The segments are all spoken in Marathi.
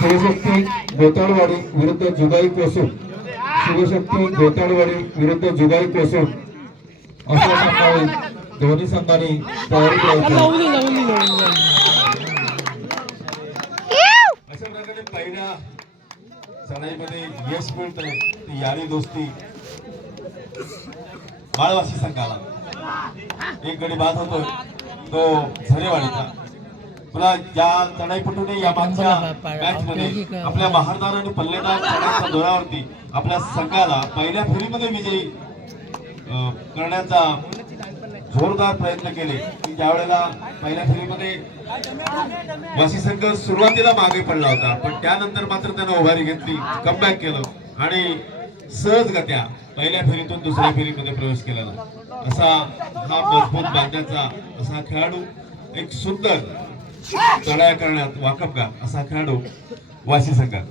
शिवशक्ती गोताळवाडी विरुद्ध जुगाई कोसूर शिवशक्ती गोताळवाडी विरुद्ध जुगाई कोसूर अशा प्रकारे दोन्ही संघांनी तयारी करायची अशा प्रकारे पहिल्या चढाईमध्ये यश मिळतंय ती यारी दोस्ती. माळवाशी संघाला. एक गडी बाद होतोय तो झरेवाडीचा. पुन्हा या चढाईपटूने या मागच्या मॅच मध्ये आपल्या महारदार आणि पल्लेदार चढाईच्या जोरावरती आपल्या संघाला पहिल्या फेरीमध्ये विजयी करण्याचा जोरदार प्रयत्न केले. की ज्या वेळेला पहिल्या फेरीमध्ये वाशी संघ सुरुवातीला मागे पडला होता पण त्यानंतर मात्र त्यानं उभारी घेतली कमबॅक केलं आणि सहजगत्या पहिल्या फेरीतून दुसऱ्या फेरीमध्ये प्रवेश केलेला. असा हा मजबूत बांधण्याचा असा खेळाडू एक सुंदर चढाया करण्यात वाकबगार असा खेळाडू वाशी संघात.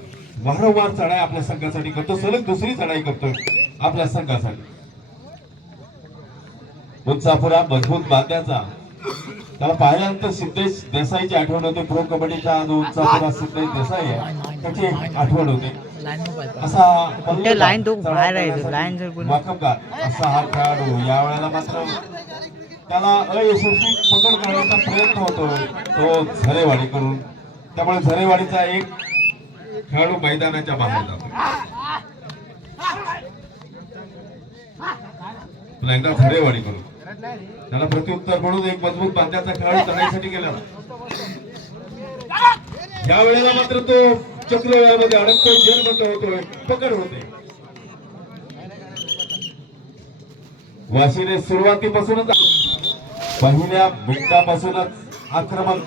वारंवार चढाई आपल्या संघासाठी करतो. सलग दुसरी चढाई करतोय आपल्या संघासाठी. उंचापुरा मजबूत बांधण्याचा त्याला पाहिल्यानंतर सिद्धेश देसाईची आठवण होते. प्रो कबड्डीचा जो उंचापुरा सिद्धेश देसाई आहे. त्याची आठवण होते. असा कोणी- वाकबगार असा हा खेळाडू या वेळेला मात्र त्याला अयशस्वी पकड करण्याचा प्रयत्न होतो. तो झरेवाडी करून त्यामुळे झरेवाडीचा एक खेळाडू मैदानाच्या बाहेर जातो. एकदा झरेवाडी करून त्याला प्रत्युत्तर म्हणून एक मजबूत बांध्याचा खेळाडू करण्यासाठी गेला. या वेळेला मात्र तो चक्रव्यामध्ये अडकतो जेलबंद होतोय पकड होते. वाशीने सुरुवातीपासूनच पहिल्या मिनिटापासूनच आक्रमक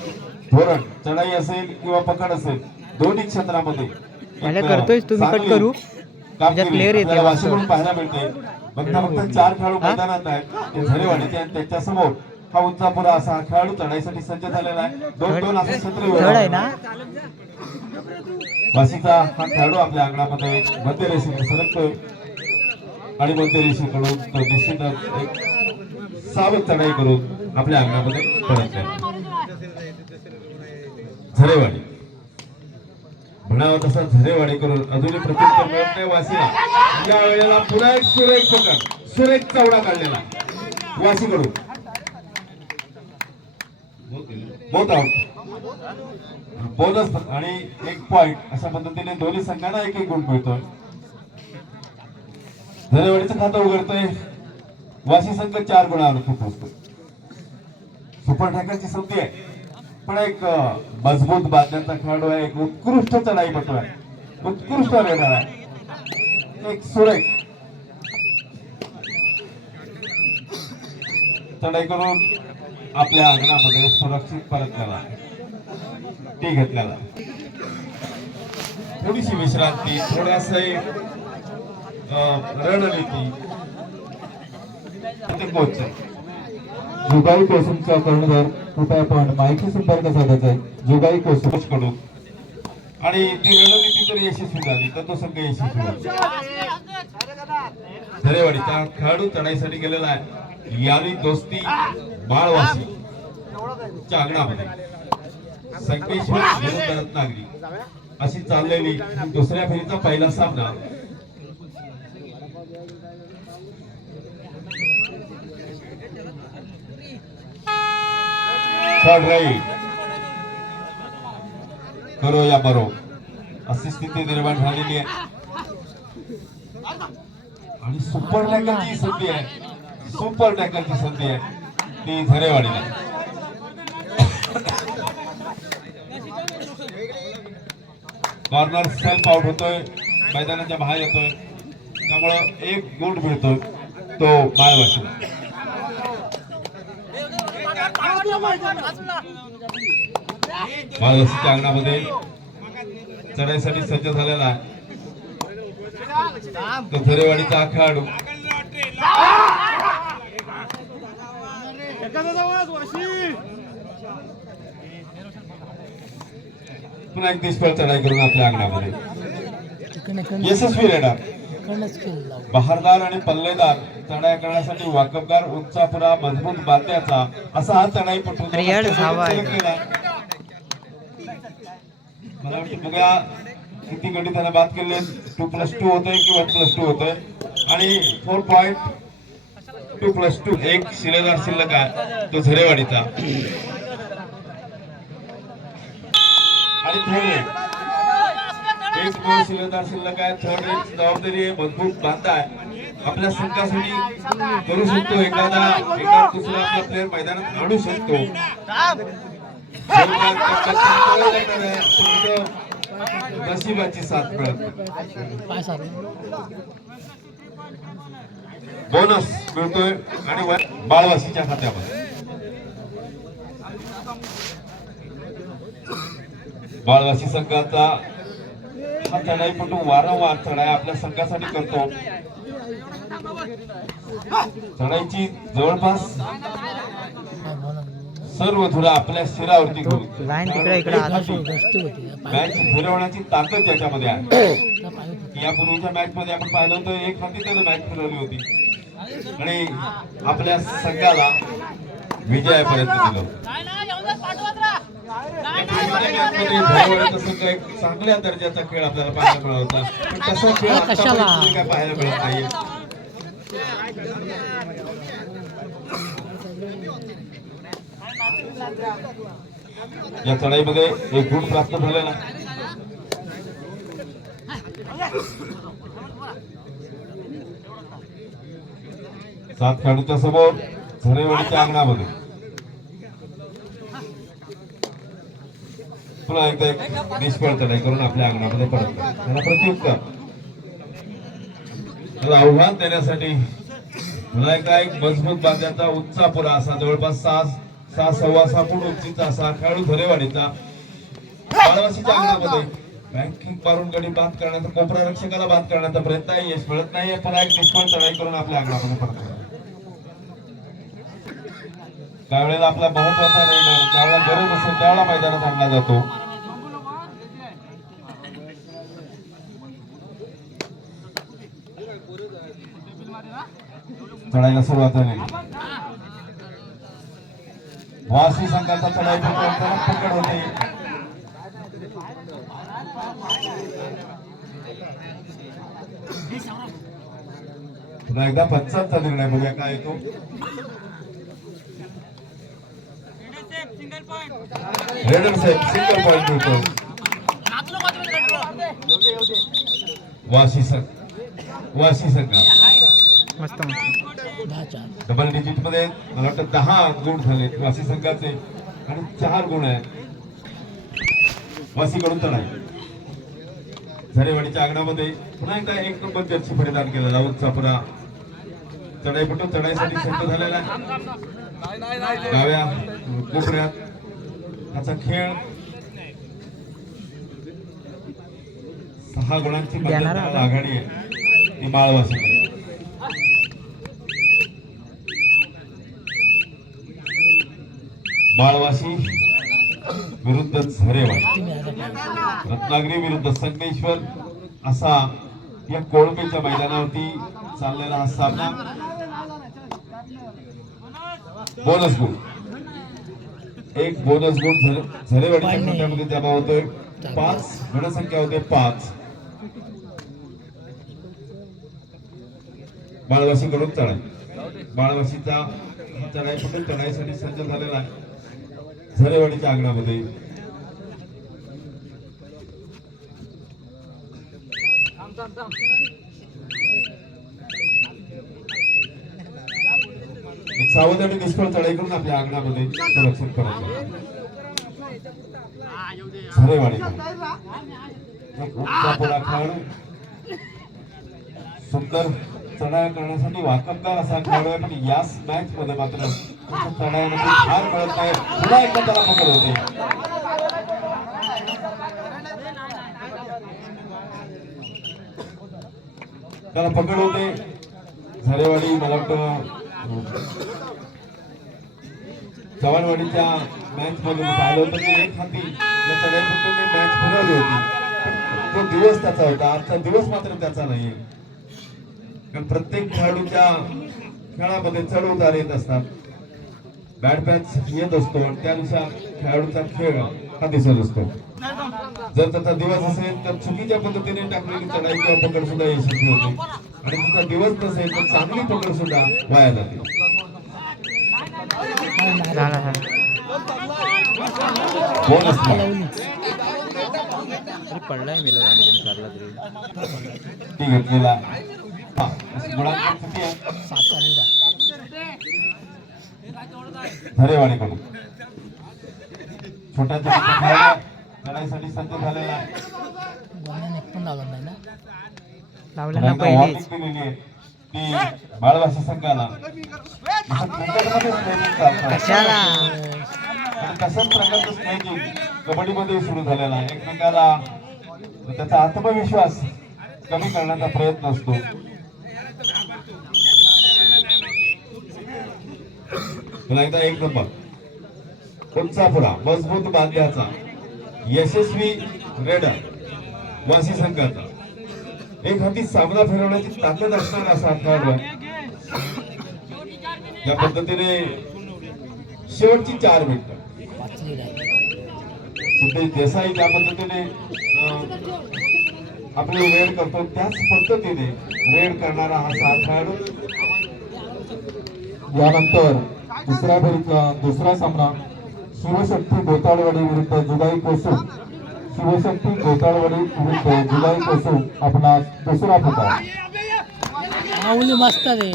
धोरण चढाई असेल किंवा पकड असेल दोन्ही क्षेत्रामध्ये करतोयस तुम्ही कट करू. येते वास्तव. वाशीकडून पाहायला मिळते. बघता बघता चार खेळाडू मैदानात आहेत. ते झरेवाडीचे आणि त्याच्यासमोर हा उंचापुरा असा हा खेळाडू चढाईसाठी सज्ज झालेला आहे. दोन दोन असे सत्र आहे ना? हा खेळाडू आपल्या अंगणामध्ये मध्य रेषेकडे सरकतोय. आणि मध्य रेषेकडून तो निश्चितच एक सावध चढाई करून आपल्या अंगणामध्ये परत झरेवाडी. म्हणावं तसा झरेवाडी करून अजूनही प्रत्युत्तर मिळत नाही वासीला या वेळेला पुन्हा एक सुरेख प्रकार. सुरेख चवडा काढलेला. वासी बहुत आउट बोनस आणि एक पॉइंट अशा पद्धतीने दोन्ही संघांना एक एक गुण मिळतोय. झरेवाडीचं खातं उघडतोय. वाशी संघ चार गुणावरती पोहोचतो सुपर टॅकलची संधी आहे. पण एक मजबूत बांधण्याचा खेळाडू आहे एक उत्कृष्ट चढाईपटू आहे. उत्कृष्ट वेगळा आहे. एक सुरेख. चढाई करून आपल्या अंगणामध्ये सुरक्षित परत केला टी घेतलेला थोडीशी विश्रांती थोडासा रणनीती ते कोच आहे जुगाई कोसूरचा कर्णधार कृपया आपण माहिती संपर्क साधायचा आहे. जुगाई कोसूरकडून आणि ती रणनीती जर यशस्वी झाली तर तो संघ यशस्वी झाला झरेवाडीचा खेळाडू चढाईसाठी गेलेला आहे. यारी दोस्ती बाळवासी. च्या अंगणामध्ये संकेश्वर रत्नागिरी अशी चाललेली दुसऱ्या फेरीचा पहिला सामना. थर्ड राईट करो या बरो. अशी स्थिती निर्माण झालेली आहे. आणि सुपर टॅकरची संधी आहे. सुपर टॅकरची संधी आहे. ती झरेवाडीला. कॉर्नर सेल्फ आउट होतोय. मैदानाच्या बाहेर येतोय. त्यामुळं एक गुण मिळतोय. तो माळवाशीला. अंगणामध्ये चढाईसाठी सज्ज झालेला आहे. तो झरेवाडीचा खेळाडू पुन्हा एक निष्फळ चढाई करून आपल्या अंगणामध्ये. यशस्वी रेडर. बहारदार आणि पल्लेदार. चढाई करण्यासाठी वाकबगार उंचापुरा मजबूत बांध्याचा असा हा चढाई पटू. मला वाटतं बघा किती गडी त्याने बाद केले. टू प्लस टू होतोय की वन प्लस टू होतोय? आणि four point two plus two एक शिलेदार शिल्लक आहे तो झरेवाडीचा. आणि थर्ड रेट एक शिलेदार शिल्लक आहे थर्ड रेट जबाबदारी आहे मजबूत बांधा आहे. आपल्या संघासाठी करू शकतो एखादा एखादा दुसरा आपला प्लेअर मैदानात आणू शकतो. नशिबाची साथ मिळत बोनस मिळतोय आणि बाळवासीच्या खात्यामध्ये. बाळवासी संघाचा हा चढाईपटू वारंवार चढाई आपल्या संघासाठी करतो. चढाईची जवळपास सर्व धुरा आपल्या शिरावरती घेऊन. मॅच फिरवण्याची ताकद त्याच्यामध्ये आहे. यापूर्वीच्या मॅच मध्ये आपण पाहिलं होतं एक हाती त्यानं मॅच फिरवली होती. आणि आपल्या संघाला विजयापर्यंत दिलं चांगल्या दर्जाचा खेळ आपल्याला पाहायला मिळाला होता. पण तसा खेळ काय पाहायला मिळत नाहीये. या चढाईमध्ये एक गुण प्राप्त झालेला सात खेळाडूच्या समोर झरेवाडीच्या अंगणामध्ये. पुन्हा एकदा एक निष्फळ चढाई करून आपल्या अंगणामध्ये पडत त्याला प्रत्युत्तर. आव्हान देण्यासाठी पुन्हा एक मजबूत बांध्याचा उंचा पुरा असा जवळपास सहा सहा सव्वा सहा फूट उंचीचा असा खेळाडू धरेवाडीचा. बाळवासीच्या अंगणामध्ये बँकिंग पारून गडी बाद करण्याचा कोपरा रक्षकाला बाद करण्याचा प्रयत्न आहे यश मिळत नाहीये. पुन्हा एक निष्फळ चढाई करून आपल्या अंगणामध्ये परत त्यावेळेला आपला महत्त्वाचा निर्णय ज्यावेळेला गरज असेल त्यावेळेला मैदानात आणला जातो. चढायला सुरुवात झाली वासी संघाचा चढाई पकड होते. पुन्हा एकदा पंचांचा निर्णय बघूया काय येतो. रेडर साहेब सिंगल पॉइंट मिळतो. वासी संघ वासी संघ. मस्त मस्त. डबल डिजिटमध्ये मला वाटतं दहा गुण झाले. वासी संघाचे आणि चार गुण आहे वासीकडून चढाई झरेवाडीच्या अंगणामध्ये पुन्हा एकदा एक नंबर जर्सी परिधान केलेला उंचा पुरा चढाईपटू चढाईसाठी सज्ज झालेला आहे. डाव्या कोपऱ्यात. त्याचा खेळ. सहा गुणांची? आघाडी आहे. ती माळवासी. बाळवासी विरुद्ध झरेवाडी. रत्नागिरी विरुद्ध संगमेश्वर असा या कोळपेच्या मैदानावरती चाललेला हा सामना. बोनस गुण. एक बोनस गुण झरे- झरेवाडीच्या जमा होतोय. पाच गणसंख्या होते पाच. बाळवासी कडून चढाई. बाळवासीचा हा चढाई पटून चढाईसाठी सज्ज झालेला आहे. झरेवाडीच्या अंगणामध्ये. एक सावध आणि निष्फळ चढाई करून आपल्या अंगणामध्ये संरक्षण करायचं. झरेवाडी एक सुंदर चढाया करण्यासाठी वाकबदार असा खेळाडू आहे पण याच मॅच मध्ये मात्र त्याच्या चढाईमध्ये मिळत नाही पुन्हा एकदा त्याला पकड होते. त्याला पकड होते. झरेवाडी मला वाटतं चव्हाणवाडीच्या मॅच मध्ये पाहिलं होतं की एक हाती या चढाईपटूने मॅच फिरवली होती तो दिवस त्याचा होता आजचा दिवस मात्र त्याचा नाहीये कारण प्रत्येक खेळाडूच्या खेळामध्ये चढ उतार येत असतात बॅट पॅच येत असतो आणि त्यानुसार खेळाडूचा खेळ हा दिसत असतो. जर त्याचा दिवस असेल तर चुकीच्या पद्धतीने टाकलेली चढाई किंवा पकड सुद्धा यशस्वी होते. आणि त्याचा दिवस नसेल तर चांगली पकड सुद्धा वाया जाते. पडलाय तरी. घेतलेला धरेवाडीकडून छोट्या लढाईसाठी सज्ज झालेला बाळवाशी संघाला. तशाच प्रकारचं स्नेहिंग कबड्डीमध्ये सुरू झालेला आहे. एकमेकाला त्याचा आत्मविश्वास कमी करण्याचा प्रयत्न असतो. पुन्हा एकदा एक नंबर. उंचापुरा मजबूत बांध्याचा यशस्वी रेडर वासी संघाचा. एक हाती सामना फिरवण्याची ताकद असणार असा या पद्धतीने शेवटची चार मिनिट. सिद्धेश देसाई ज्या पद्धतीने अं, आपली करतो त्याच पद्धतीने रेड करणारा हा सात खेळाडू. यानंतर दुसऱ्या फेरीतला दुसरा सामना शिवशक्ती गोताळवाडी विरुद्ध जुगाई कोसू. शिवशक्ती गोताळवाडी विरुद्ध जुगाई कोसू आपणास दुसरा पुकार माऊली मस्त रे.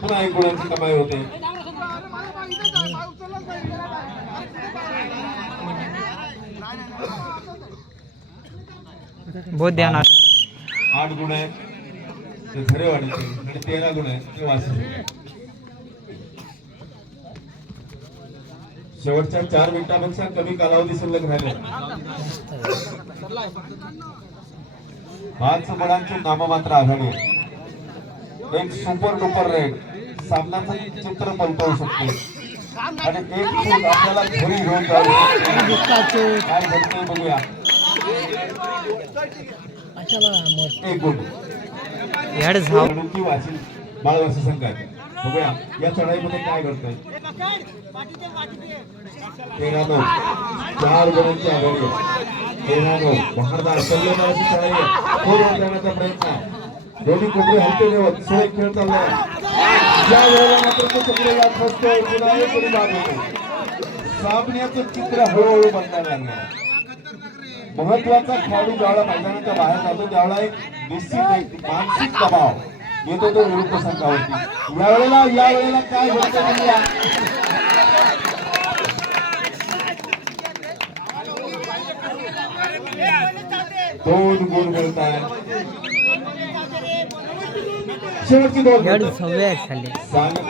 पुन्हा एक गुणांची कमाई होते. बहुत ध्यान आठ गुण. आहेत ते झरेवाडीचे आणि तेरा गुण आहे ते वाशी शेवटच्या चार मिनिटांपेक्षा कमी कालावधी शिल्लक राहिले. पाच गुणांची नाममात्र आघाडी एक सुपर डुपर रेड सामनाचं चित्र पलटवू शकतो. आणि एक चूक आपल्याला घरी घेऊन जाऊ काय घडतंय बघूया. एक गुण. हेड झाव खेळाडूंची वाची बाळवासी संघाची बघूया या चढाईमध्ये काय घडतंय? तेरा नऊ चार गुणांची आघाडी आहे. तेरा नऊ बहारदार कल्याणाची चढाई खोल प्रयत्न दोन्ही हलते नेवत सुरेख खेळ ज्या वेळेला मात्र तो जात नसतो तरी बाद होतो. सामन्याचं चित्र हळूहळू बदलायला लागणार महत्त्वाचा खेळाडू ज्यावेळेला मैदानाच्या बाहेर जातो त्यावेळेला एक निश्चित मानसिक दबाव येतो तो विरुद्ध संघावरती यावेळेला या वेळेला काय घडतं बघूया. दोन गुण मिळत आहेत शेवटची दोन सामना.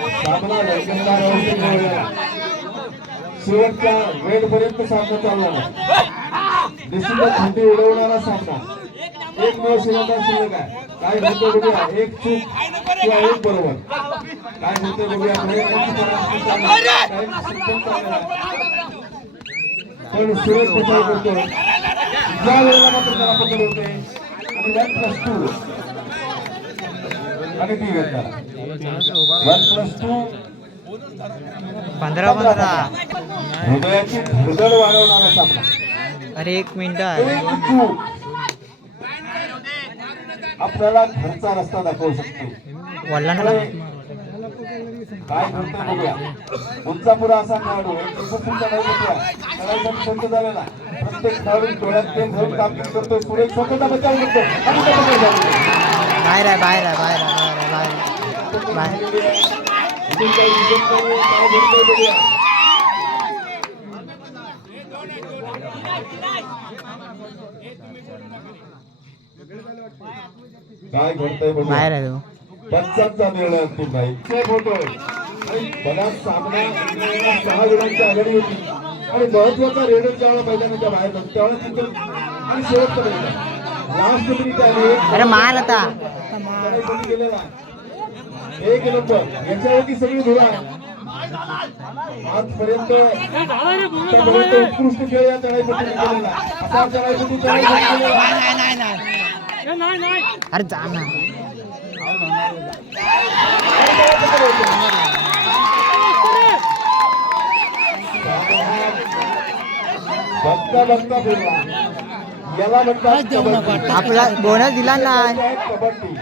शेवटच्या वेळ पर्यंत सामना चालला नाही निश्चितच थंडी उडवणारा सामना. एक नऊ शिल्लक आहे. काय घडतं बघूया? एक चूक किंवा एक बरोबर. काय घडतं बघूया. पण सुरेश बचाव करतो. ज्या वेळेला मात्र त्याला पकड होते आणि वन प्लस टू. आणि ती घेतला वन प्लस टू. पंधरा पंधरा. हृदयाची धडधड वाढवणारा सामना. अरे एक मिनिट आपल्याला घरचा रस्ता दाखवू शकते. वडिलांना काय बघूया. उंचापुरा असा खेळाडू खेळायसाठी सज्ज झालेला प्रत्येक खेळाडू डोळ्यात तेल घालून कामगिरी करतोय. सुरेश स्वतःचा बचाव करतो तो. बाहेर आहे बाहेर आहे बाहेर आहे बाहेर आहे बाहेर बाहेर इथून काही दिसत नाही, काय घडतंय बाहेर आहे पंचांचा निर्णय अंतिम नाही. सामना सहा गुणांची आघाडी होती. आणि महत्त्वाचा रेडर ज्यावेळेला मैदानाच्या बाहेर त्यावेळेला तिथं आणि शेवटचं मैदान. लास्ट मिनिट अरे मार आता. गेलेला एक नंबर. याच्यावरती सगळी धुरा आजपर्यंत आतापर्यंत उत्कृष्ट खेळ या चढाईपट्टीने केलेला आहे. असा चढाईपट्टी चढाईपट्टी केलेला आहे. नाही नाही नाही अरे जा ना बघता बघता फिरला याला म्हणतात आज देऊ नका. कबड्डी. आपला बोनस दिला नाही कबड्डी